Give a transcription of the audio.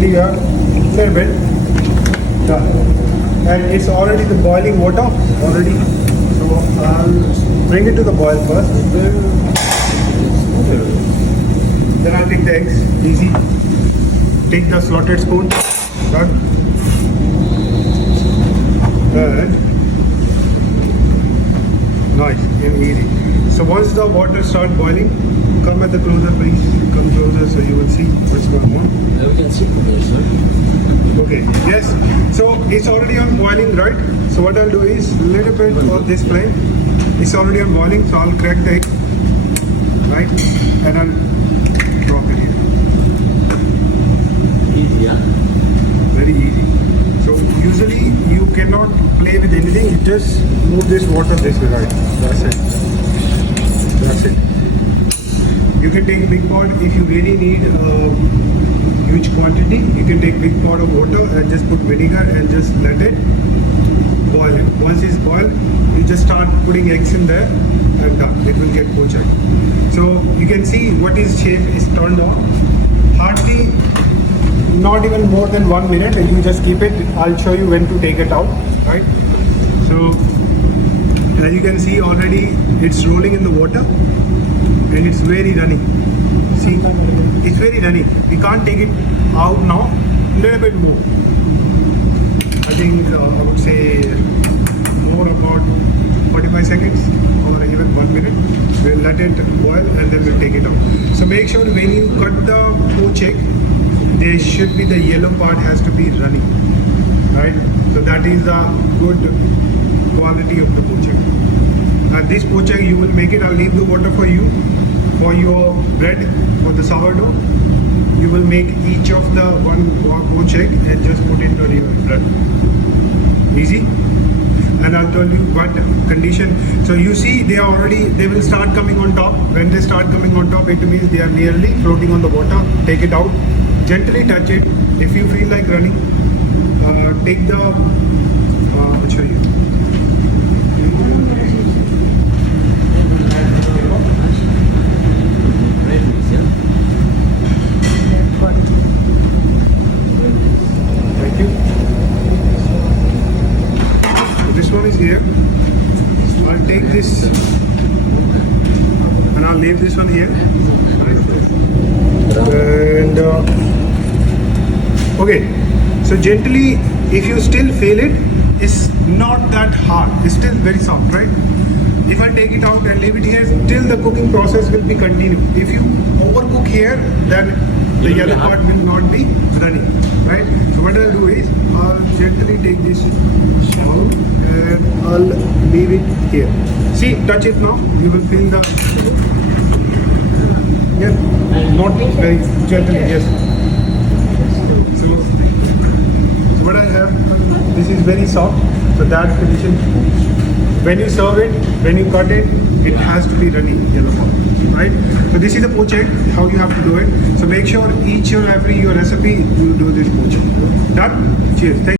here you are, little bit. Done. And it's already the boiling water already. So I'll bring it to the boil first. Then I'll take the eggs. Easy. Take the slotted spoon. Done. And nice and easy. So once the water starts boiling, come at the closer, please. Come closer so you will see what's going on. We can see from here, sir. Okay, yes. So it's already on boiling, right? So what I'll do is a little bit of this flame. It's already on boiling, so I'll crack the egg, right? And I'll drop it here. Easy, yeah? Very easy. So usually you cannot play with anything. You just move this water this way, right? That's it. That's it. You can take big pot if you really need huge quantity. You can take big pot of water and just put vinegar and just let it boil it. Once it's boiled, you just start putting eggs in there and done. It will get poached. So you can see what is shape is turned on. Hardly not even more than 1 minute, and you just keep it. I'll show you when to take it out, right? So as you can see already it's rolling in the water and it's very runny. See, it's very runny. We can't take it out now. A little bit more. I think I would say more about 45 seconds or even 1 minute. We'll let it boil and then we'll take it out. So make sure when you cut the poached egg, there should be the yellow part has to be runny, right? So that is the good quality of the poached egg. And this poached egg you will make it. I'll leave the water for you. For your bread, for the sourdough, you will make each of the one poached egg and just put it on your bread. Easy. And I'll tell you what condition. So you see they will start coming on top. When they start coming on top, it means they are nearly floating on the water. Take it out. Gently touch it. If you feel like running, take the, I'll show you. Thank you. So this one is here. I'll take this and I'll leave this one here. And okay, so gently, if you still feel it, it's not that hard. It's still very soft, right? If I take it out and leave it here, still the cooking process will be continued. If you overcook here, then the yellow part will not be running, right? So what I'll do is, I'll gently take this out and I'll leave it here. See, touch it now. You will feel the, yeah, not very gently, yes. So what I have, this is very soft, so that condition. When you serve it, when you cut it, it has to be runny yellow part, right? So this is the poached egg, how you have to do it. So make sure each and every your recipe you do this poached. Done? Cheers. Thank you.